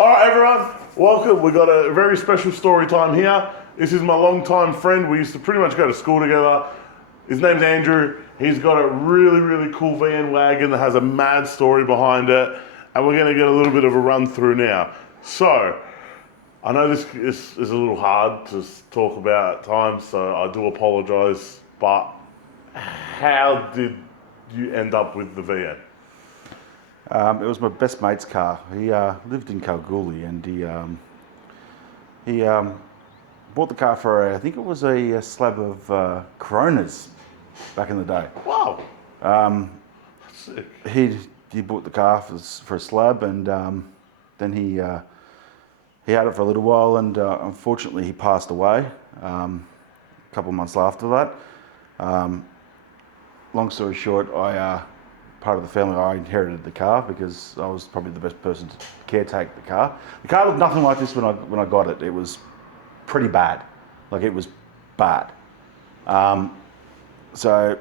All right, everyone, welcome. We've got a very special story time here. This is my longtime friend. We used to pretty much go to school together. His name's Andrew. He's got a really, really cool van wagon that has a mad story behind it, and we're going to get a little bit of a run through now. So, I know this is a little hard to talk about at times, so I do apologise, but how did you end up with the van? It was my best mate's car. He lived in Kalgoorlie, and he bought the car for I think it was a slab of Coronas back in the day. Wow. Sick. He bought the car for a slab, and then he had it for a little while, and unfortunately he passed away a couple of months after that. Long story short, part of the family, I inherited the car because I was probably the best person to caretake the car. The car looked nothing like this when I got it. It was pretty bad. Like, it was bad. So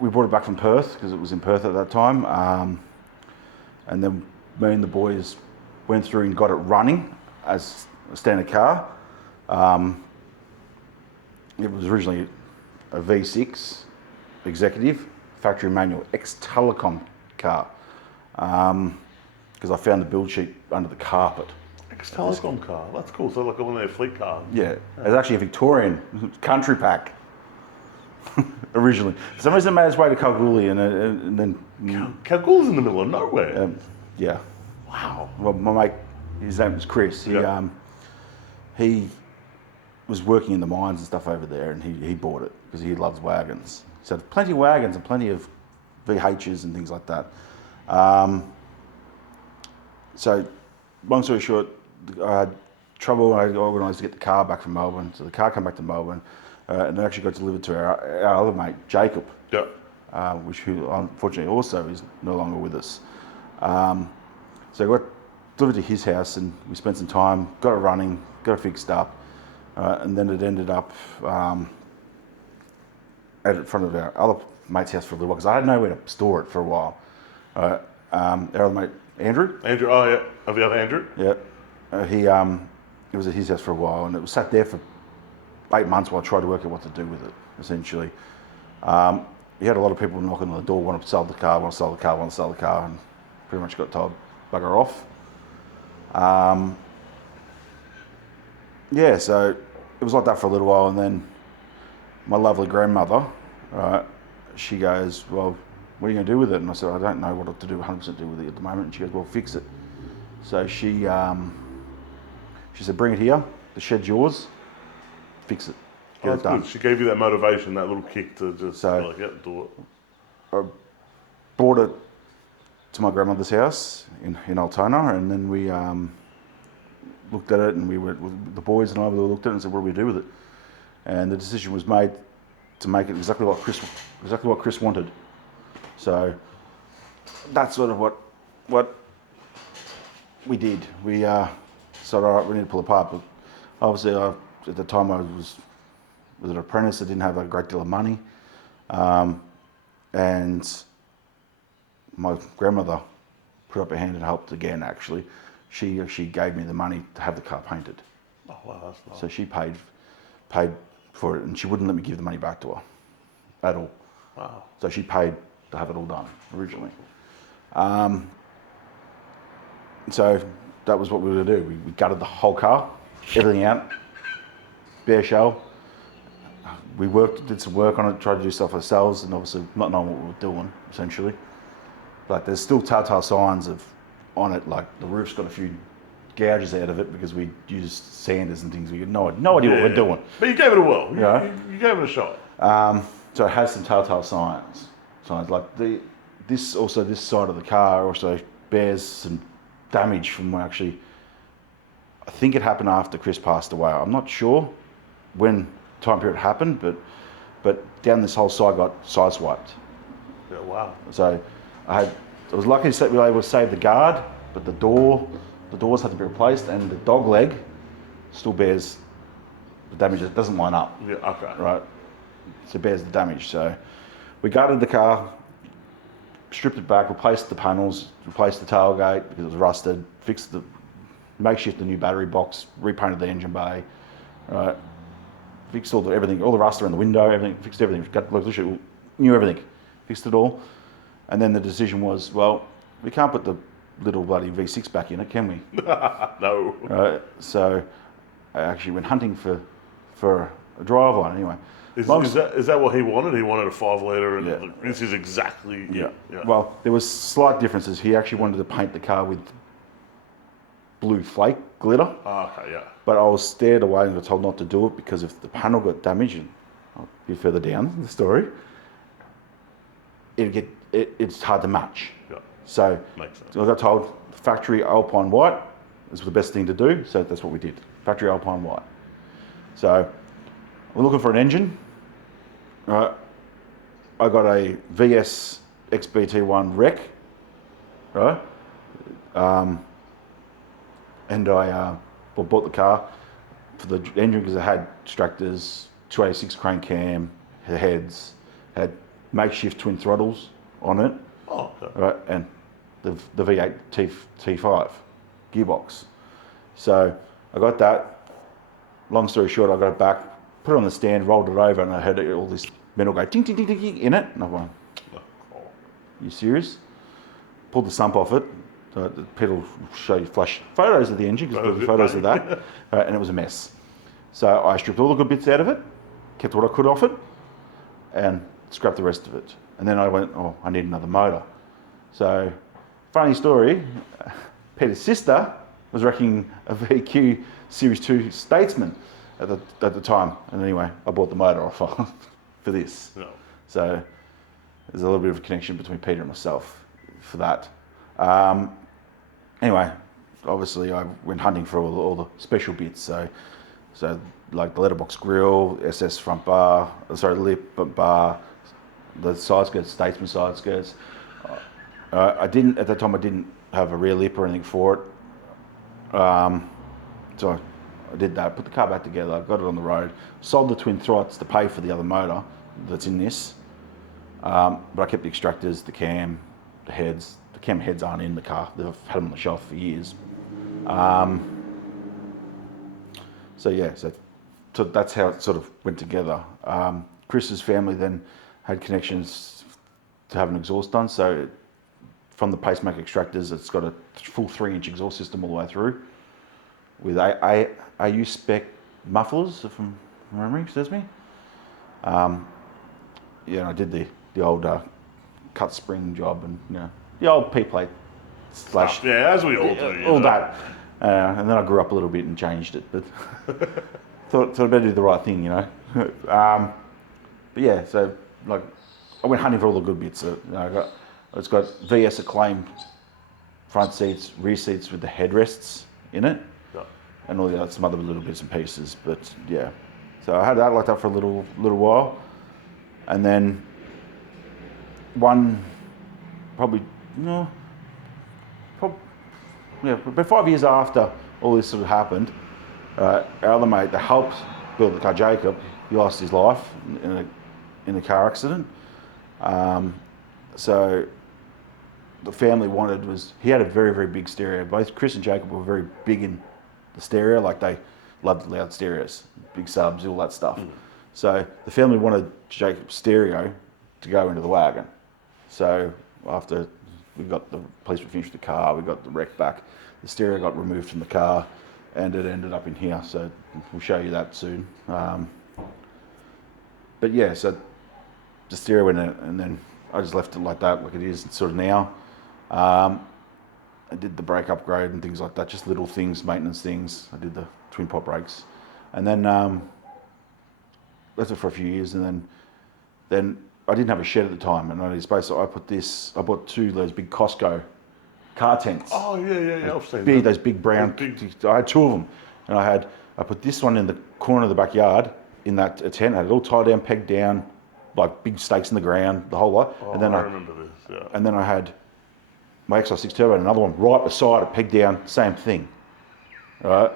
we brought it back from Perth because it was in Perth at that time. And then me and the boys went through and got it running as a standard car. It was originally a V6 executive, factory manual, ex-Telecom car, because I found the build sheet under the carpet. Ex-Telecom car, that's cool. So like one of their fleet cars. Yeah, it was actually a Victorian country pack originally. For some reason it made its way to Kalgoorlie, and then... Kalgoorlie's in the middle of nowhere. Yeah. Wow. Well, my mate, his name was Chris. He was working in the mines and stuff over there, and he bought it because he loves wagons. So plenty of wagons and plenty of VHs and things like that. So long story short, I had trouble. I organised to get the car back from Melbourne. So the car came back to Melbourne, and it actually got delivered to our other mate, Jacob, who unfortunately also is no longer with us. So I got delivered to his house, and we spent some time, got it running, got it fixed up, and then it ended up at in front of our other mate's house for a little while because I had nowhere to store it for a while. Our other mate, Andrew. Andrew, oh yeah, of the other Andrew? Yeah. It was at his house for a while, and it was sat there for 8 months while I tried to work out what to do with it, essentially. He had a lot of people knocking on the door, want to sell the car, want to sell the car, want to sell the car, and pretty much got told, bugger off. Yeah, so it was like that for a little while, and then my lovely grandmother, she goes, well, what are you going to do with it? And I said, I don't know what to do, 100% do with it at the moment. And she goes, well, fix it. So she said, bring it here, the shed's yours, fix it, get it done. Good. She gave you that motivation, that little kick to just do it. I brought it to my grandmother's house in Altona, and then we looked at it, and the boys and I looked at it and said, what do we do with it? And the decision was made to make it exactly what Chris wanted. So that's sort of what we did. We said, all right, we need to pull apart. But obviously, at the time, I was an apprentice. I didn't have a great deal of money, and my grandmother put up her hand and helped again. Actually, she gave me the money to have the car painted. Oh wow, that's nice. So she paid for it, and she wouldn't let me give the money back to her at all. Wow. So she paid to have it all done originally. So that was what we were going to do. We gutted the whole car, everything out, bare shell. We did some work on it, tried to do stuff ourselves, and obviously not knowing what we were doing, essentially. But there's still telltale signs on it, like the roof's got a few gouges out of it because we used sanders and things. We had no idea what we're doing. But you gave it a whirl. You gave it a shot. So it has some telltale signs. Like this side of the car also bears some damage from when I think it happened after Chris passed away. I'm not sure when time period happened, but down this whole side got sideswiped. Yeah, wow. So I was lucky to be able to save the guard, but the doors had to be replaced, and the dog leg still bears the damage. It doesn't line up. Yeah, okay. Right. So it bears the damage. So we gutted the car, stripped it back, replaced the panels, replaced the tailgate because it was rusted, fixed the makeshift the new battery box, repainted the engine bay, right? Fixed everything, all the rust around the window, everything, fixed everything. Literally knew everything, fixed it all. And then the decision was, well, we can't put the little bloody V6 back in it, can we? No. Right. So I actually went hunting for a drive one anyway. Is that what he wanted? He wanted a 5 litre, and this is exactly yeah. Well, there was slight differences. He actually wanted to paint the car with blue flake glitter. Okay, yeah. But I was stared away and got told not to do it because if the panel got damaged, and I'll be further down in the story, it's hard to match. Yeah. So makes sense. I got told factory Alpine white is the best thing to do, so that's what we did. Factory Alpine white. So we're looking for an engine. I got a VS XBT1 rec, right? And I bought the car for the engine because it had extractors, 286 crane cam, heads, had makeshift twin throttles on it, right? And the V8 T5 gearbox. So I got that. Long story short, I got it back, put it on the stand, rolled it over, and I had all this metal go ting ting ting ting in it. And I went, "You serious?" Pulled the sump off it. The pedal show you flash photos of the engine because there's photos of that, and it was a mess. So I stripped all the good bits out of it, kept what I could off it, and scrapped the rest of it. And then I went, "Oh, I need another motor." So, funny story, Peter's sister was wrecking a VQ Series 2 Statesman at the time. And anyway, I bought the motor off for this. No. So there's a little bit of a connection between Peter and myself for that. Anyway, obviously I went hunting for all the special bits. So like the letterbox grille, SS front bar, lip bar, the side skirts, Statesman side skirts. At that time I didn't have a rear lip or anything for it. So I did that, put the car back together, got it on the road, sold the twin throts to pay for the other motor that's in this. But I kept the extractors, the cam, the heads. The cam heads aren't in the car. They've had them on the shelf for years. So that's how it sort of went together. Chris's family then had connections to have an exhaust done. So from the pacemaker extractors, it's got a full 3-inch exhaust system all the way through with AU spec mufflers, if memory serves me. And I did the old cut spring job and the old P-plate slash as we all do. All that. And then I grew up a little bit and changed it, but thought I better do the right thing, But yeah, so like I went hunting for all the good bits. It's got VS acclaimed front seats, rear seats with the headrests in it, and all the some other little bits and pieces. But yeah, so I had that like that for a little while, and then about 5 years after all this sort of happened, our other mate that helped build the car, Jacob, he lost his life in a car accident. So the family he had a very, very big stereo. Both Chris and Jacob were very big in the stereo, like they loved loud stereos, big subs, all that stuff. So the family wanted Jacob's stereo to go into the wagon. So after we got the police finished the car, we got the wreck back, the stereo got removed from the car and it ended up in here. So we'll show you that soon. But yeah, so the stereo went in and then I just left it like that, like it is sort of now. I did the brake upgrade and things like that, just little things, maintenance things. I did the twin pop brakes. And then left it for a few years, and then I didn't have a shed at the time, and I needed space, so I bought 2 of those big Costco car tents. Oh yeah, I've seen those big brown. I had 2 of them, and I put this one in the corner of the backyard in that tent. I had it all tied down, pegged down, like big stakes in the ground, the whole lot. Oh, and then I remember this. Yeah. And then I had my XI6 Turbo and another one right beside it, pegged down, same thing, right?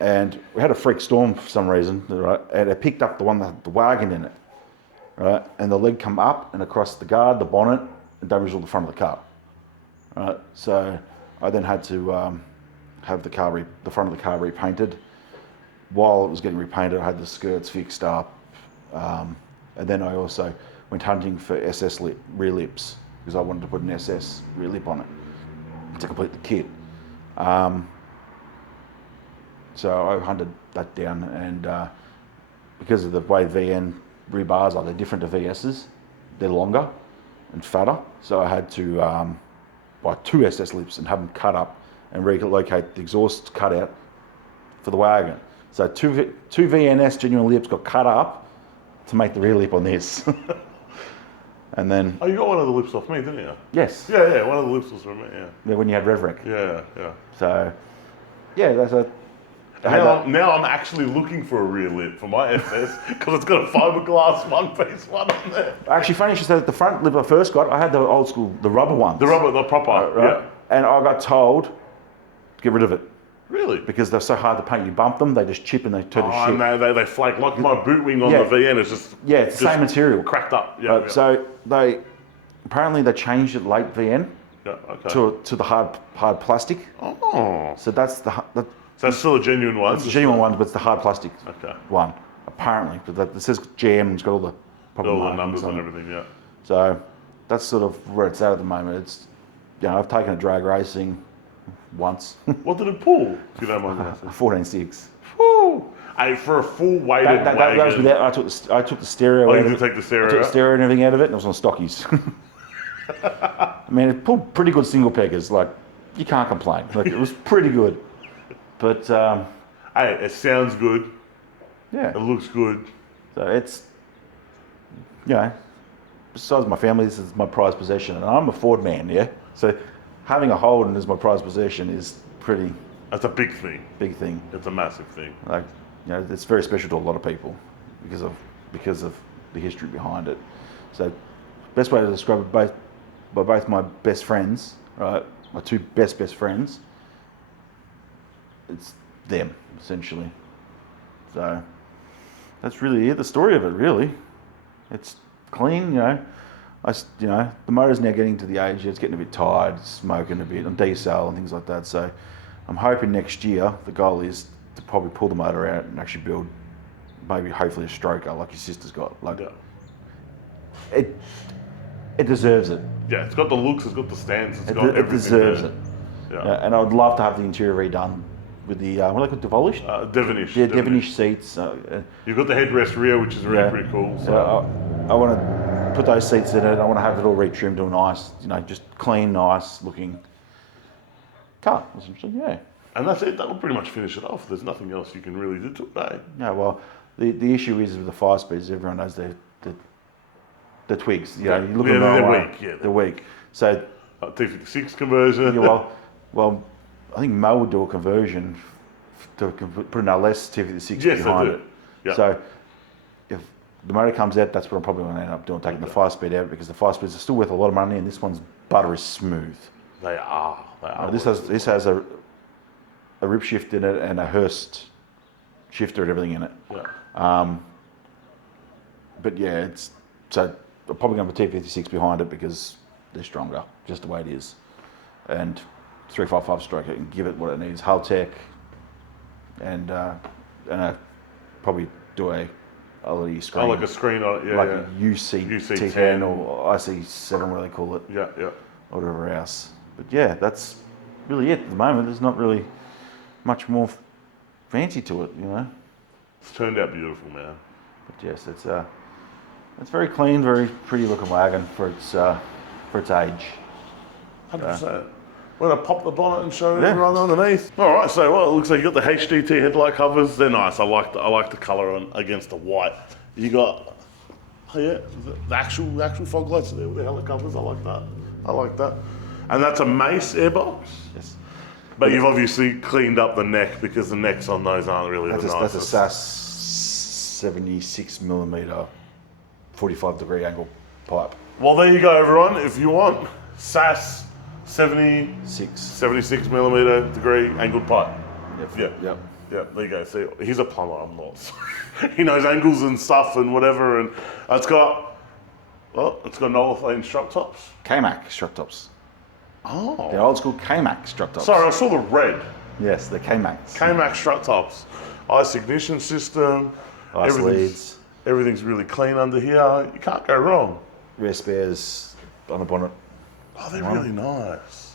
And we had a freak storm for some reason, right? And it picked up the one that had the wagon in it, right? And the leg come up and across the guard, the bonnet, and damaged all the front of the car, right? So I then had to have the front of the car repainted. While it was getting repainted, I had the skirts fixed up, and then I also went hunting for SS rear lips because I wanted to put an SS rear lip on it to complete the kit. So I hunted that down, and because of the way VN rebars are, they're different to VS's. They're longer and fatter, so I had to buy 2 SS lips and have them cut up and relocate the exhaust cutout for the wagon. So two VNS genuine lips got cut up to make the rear lip on this. And then... Oh, you got one of the lips off me, didn't you? Yes. Yeah, one of the lips was from me, yeah. Yeah, when you had RevRec. Yeah. So, yeah, that's a... Now I'm actually looking for a rear lip for my SS because it's got a fiberglass one-piece one on there. Actually, funny you said, the front lip I first got, I had the old school, the rubber ones. The proper, right? yeah. And I got told to get rid of it. Really? Because they're so hard to paint. You bump them, they just chip and they turn to shit. And they flake. Like my boot wing on the VN is just... Yeah, it's the same material. Cracked up. Yeah, So apparently they changed it late VN to the hard plastic. Oh. So that's So that's still a genuine one? It's a genuine one, but it's the hard plastic one, apparently. But it says GM and it's got all the proper numbers and everything, yeah. So that's sort of where it's at the moment. It's, I've taken a drag racing once. What did it pull, if you don't mind asking? 14.6. Woo! Hey, for a full weighted wagon... That was without, I took the stereo out of it. Oh, you did take the stereo out? I took the stereo and everything out of it, and it was on stockies. I mean, it pulled pretty good single peggers. Like, you can't complain. Like, it was pretty good. But, hey, it sounds good. Yeah. It looks good. So it's, besides my family, this is my prized possession. And I'm a Ford man, yeah? So having a Holden as my prized possession is pretty... That's a big thing. Big thing. It's a massive thing. Like, it's very special to a lot of people because of the history behind it. So, best way to describe it, by both my best friends, right? My 2 best friends. It's them essentially. So that's really it. The story of it, really. It's clean, the motor's now getting to the age it's getting a bit tired, it's smoking a bit on diesel and things like that. So I'm hoping next year the goal is to probably pull the motor out and actually build maybe hopefully a stroker like your sister's got. Like it deserves it. Yeah, it's got the looks, it's got the stance, it's got everything. It deserves there. it. Yeah. And I would love to have the interior redone with the what are they called, demolished? Devonish. Yeah, Devonish seats. You've got the headrest rear, which is really pretty cool. So I want to put those seats in it. I want to have it all retrimmed to a nice, just clean, nice looking car. Yeah. And that's it. That'll pretty much finish it off. There's nothing else you can really do to it, eh? Yeah. Well, the issue is with the 5-speeds. Everyone knows the twigs. You look at them, they're weak. Yeah, they're weak. So T56 conversion. Yeah. Well. I think Mo would do a conversion to put an LS T56 behind it. Yeah. So if the motor comes out, that's what I'm probably going to end up doing, taking the 5-speed out because the 5-speeds are still worth a lot of money and this one's buttery smooth. They are. This has a rip shift in it and a Hurst shifter and everything in it. Yeah. But yeah, so I'm probably going to put T56 behind it because they're stronger, just the way it is. And 355 stroke, it can give it what it needs. Hull tech, and probably do a LED screen. Oh, like a screen on it, like a UC10 or IC7, what do they call it? Yeah. Or whatever else. But yeah, that's really it at the moment. There's not really much more fancy to it, It's turned out beautiful, man. But yes, it's very clean, very pretty looking wagon for its age. 100%. We're going to pop the bonnet and show everyone underneath. All right, so it looks like you got the HDT headlight covers. They're nice. I like the colour on against the white. You got, the actual fog lights are there with the heli covers. I like that. And that's a Mace airbox. Yes. But you've obviously cleaned up the neck because the necks on those aren't really the nicest. That's a SAS 76mm 45-degree angle pipe. Well, there you go, everyone. If you want SAS 76mm degree angled pipe. Yep. Yeah, there you go. See, he's a plumber, I'm not. He knows angles and stuff and whatever, and it's got Nolafane strut tops. K-Mac strut tops. Oh. The old school K-Mac strut tops. Sorry, I saw the red. Yes, the K-Max. K-Max strut tops. Ice ignition system. Ice leads. Everything's really clean under here. You can't go wrong. Rear spares on the bonnet. Oh, they're really nice.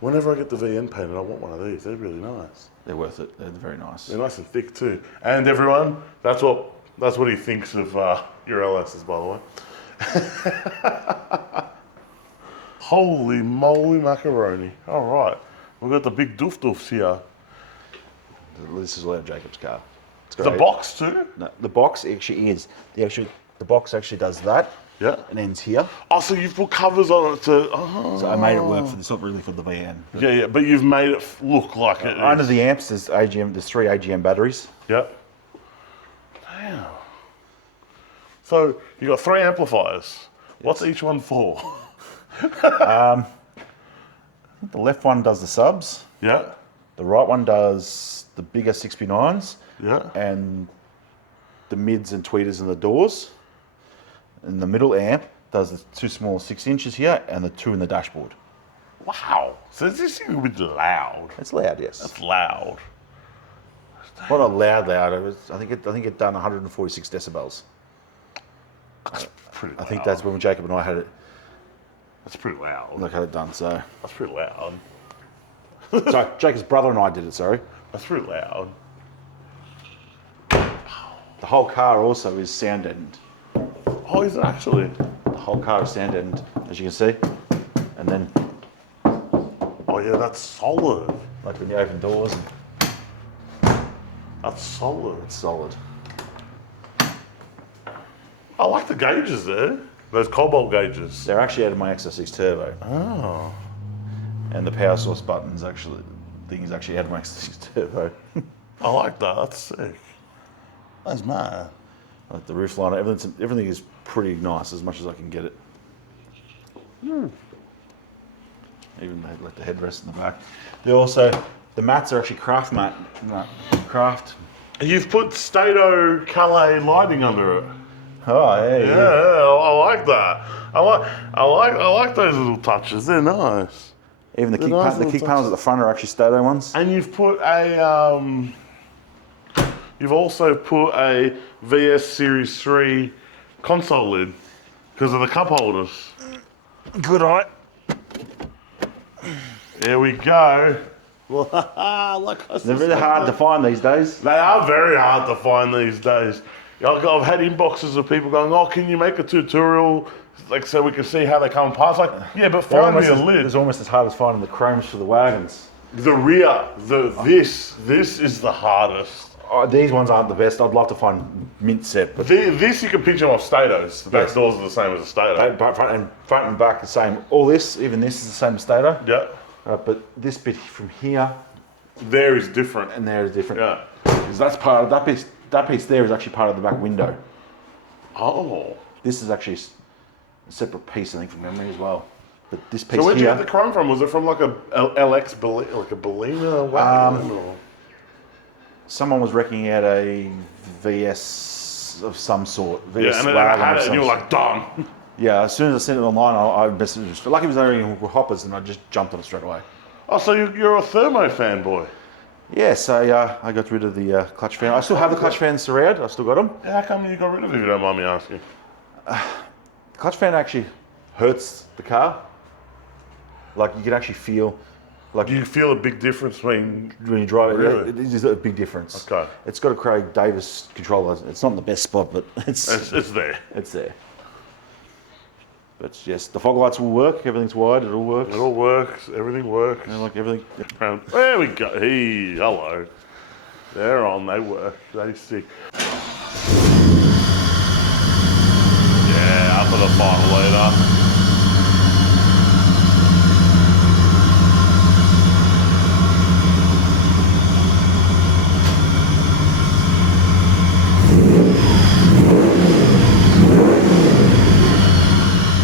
Whenever I get the VN painted, I want one of these. They're really nice. They're worth it. They're very nice. They're nice and thick too. And everyone, that's what he thinks of your LSs, by the way. Holy moly macaroni. All right. We've got the big doof-doofs here. This is Leo Jacob's car. It's got The box too? No, the box actually is. The box actually does that. Yeah. And ends here. Oh, so you've put covers on it to... Oh. So I made it work for this, not really for the VN. Yeah, but you've made it look like it Under is. the amps, there's 3 AGM batteries. Yep. Damn. So you got 3 amplifiers. Yes. What's each one for? The left one does the subs. Yeah. The right one does the bigger 6P9s. Yeah. And the mids and tweeters and the doors. And the middle amp does the 2 small 6 inches here and the 2 in the dashboard. Wow. So this is a bit loud. It's loud, yes. That's loud. Well, not loud. I think it done 146 decibels. That's pretty loud. I think that's when Jacob and I had it. That's pretty loud. Had it done. So That's pretty loud. sorry, Jacob's brother and I did it. Sorry. That's pretty loud. The whole car also is sound deadened. Oh, is it actually? The whole car is sound deadened, as you can see. And then, Oh yeah, that's solid. like when you open doors, That's solid. it's solid. I like the gauges there. Those cobalt gauges. They're actually out of my XR6 Turbo. Oh. And the power source button's actually, thing is actually out of my XR6 Turbo. I like that. That's sick. That's mad. Like the roof liner, everything is pretty nice as much as I can get it. Even like the headrest in the back. The mats are actually craft mat. Craft. You've put Stato Calais lighting under it. Oh yeah, Yeah, I like that. I like those little touches. They're nice. Even the They're kick, nice the little kick panels at the front are actually Stato ones. And you've put a you've also put a VS Series 3 console lid because of the cup holders. Good eye. There we go. Like I They're really hard to find these days. They are very hard to find these days. I've had inboxes of people going, "Oh, can you make a tutorial, like so we can see how they come apart?" It's like, yeah, but find me a lid. It's almost as hard as finding the chromes for the wagons. The rear, this is the hardest. These ones aren't the best. I'd love to find mint set, but This you can picture off Statos. The back doors are the same as a Stato. front and back the same. All this, even this, is the same as Stato. Yeah, But this bit from here there is different. and there is different. Yeah. Because that's part of that piece. That piece there is actually part of the back window. Oh. This is actually a separate piece, I think, from memory as well. But this piece So where'd you here, get the chrome from? Was it from like a LX, like a Bellina wagon? Or? someone was wrecking out a VS of some sort. VS Yeah, and then I wagon had of it, and some you were sort. like, done. Yeah, as soon as I sent it online, I messaged. Lucky it was only with hoppers, and I just jumped on it straight away. Oh, so you're a thermo fanboy. Yes, I got rid of the clutch fan. I still have the clutch fan surround. I still got them. How come you got rid of it, if you don't mind me asking? The clutch fan actually hurts the car. Like you can actually feel, like Do you feel a big difference when when you drive it. Really? It is a big difference. Okay. It's got a Craig Davis controller. It's not in the best spot, but it's it's there? there. But yes, the fog lights will work. Everything's wired. It all works. It all works. Everything works. And like everything. There we go. Hey, hello. They're on. They work. They sick. Yeah, up at the final leader.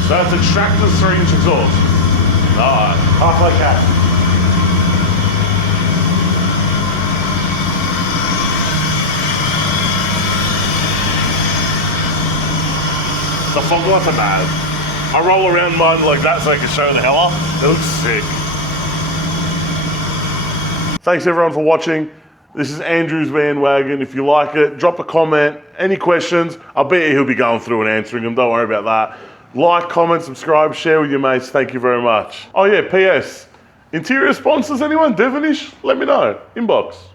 So that's extractor 3-inch exhaust. Alright. Halfway cat. The fog lights are bad. I roll around mine like that so I can show the hell off. It looks sick. Thanks everyone for watching. This is Andrew's Van Wagon. If you like it, drop a comment. Any questions, I'll bet you he'll be going through and answering them. Don't worry about that. Like, comment, subscribe, share with your mates. Thank you very much. Oh yeah, PS. Interior sponsors, anyone? Devonish? Let me know. Inbox.